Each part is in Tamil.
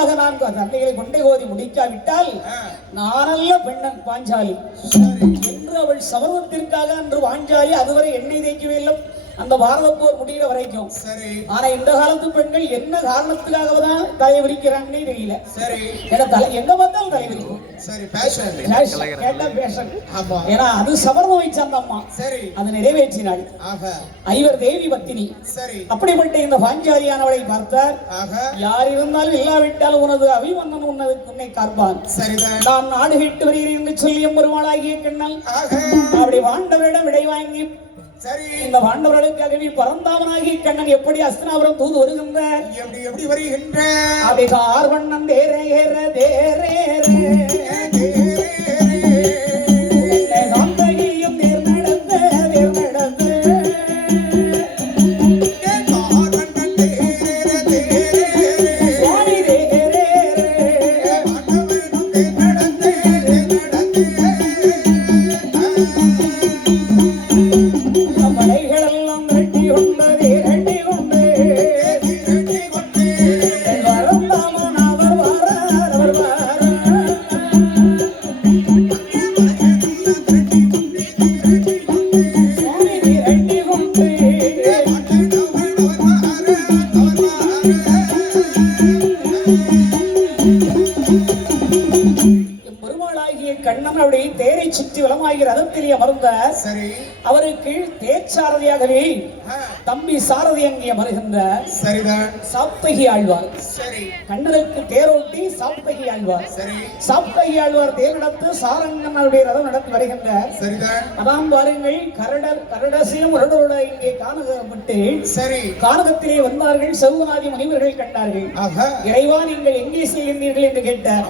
நான் தந்தைகளை கொண்டே ஓதி முடிக்காவிட்டால் நானல்ல பெண்ணன் பாஞ்சாலி என்று அவள் சமர்வத்திற்காக அன்று பாஞ்சாலி அதுவரை எண்ணெய் தேய்க்கவே இல்லை அந்த பாரத போர் முடிகிற வரைக்கும். சரி, ஆனா இந்த காலத்து பெண்கள் என்ன காரணத்துக்காகதான் தலை விரிக்கிறாங்கன்னே தெரியல. சரி, ஏன்னா தலை எங்க பார்த்தாலும் தலை விரிக்கும். சரி, பேஷன். ஏன்னா அது சமர்வம் வைச்ச அந்த அம்மா. சரி, அது நிறைவேற்றினாள். ஐவர் தேவி பத்தினி. சரி, அப்படிப்பட்ட இந்த பாஞ்சாலியானவளை பார்த்தார். யார் இருந்தாலும் இல்லாவிட்டாலும் உனது அபிமன்னன் உன்னை காப்பான். நான் நாடு கேட்டு வருகிறேன் என்று சொல்லி பெருமாளாகிய கண்ணன் அப்படி வாண்டவரிடம் விடை வாங்கி இந்த பாண்டவர்களுக்காகவே பரந்தாமனாகி கண்ணன் எப்படி அஸ்தினாபுரம் தூது வருகின்றார். எப்படி வருகின்ற அபிகார் வண்ணன் தேரே தேரே கண்ணனுடைய தேரை சுற்றி வளமாகிற ரதத்திலே அமர்ந்த அவருக்கு தேர்ச்சாரதியாகவே தம்பி சாரதி அங்கே அமர்கின்ற சாப்தகி ஆழ்வார். கண்ணனுக்கு தேரோட்டி சாப்தகி ஆழ்வார். சாப்தகி ஆழ்வார் தேர் நடத்து சாரங்கனுடைய ரதம் நடத்தி வருகின்ற அதான் பாருங்கள் கரடசியம் வருடோட இங்கே கானகப்பட்டு கானகத்திலே வந்தார்கள். சௌகநாதி முனிவர்கள் கண்டார்கள். இறைவா நீங்கள் எங்கே செல்கின்றீர்கள் என்று கேட்டார்.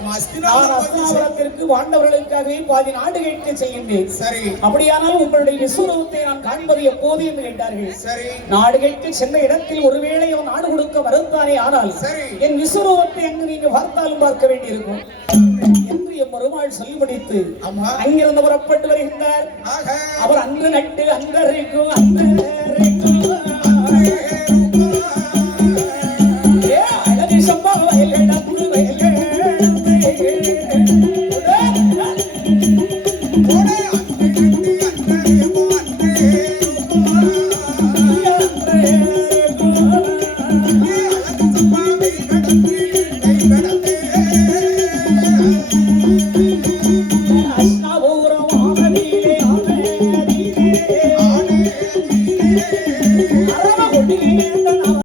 நான் அஸ்தினாபுரத்திற்கு வாண்டவர்களுக்காகவே பாதி நாடு கேட்க செய்கின்றேன். சரி, அப்படியானால் உங்களுடைய விஸ்வரூபத்தை நான் காண்பது எப்போது என்று கேட்டார்கள். சரி, நாடு கேட்க சென்ற இடத்தில் ஒருவேளை அவன் நாடு கொடுக்க மறுத்தானே ஆனால் என் விஸ்வரூபத்தை அங்கு நீங்க பார்த்தாலும் பார்க்க வேண்டியிருக்கும் என்று என் பெருமாள் சொல்லி முடித்து அங்கிருந்து புறப்பட்டு வருகின்றார். அவர் அன்று நட்டு அன்று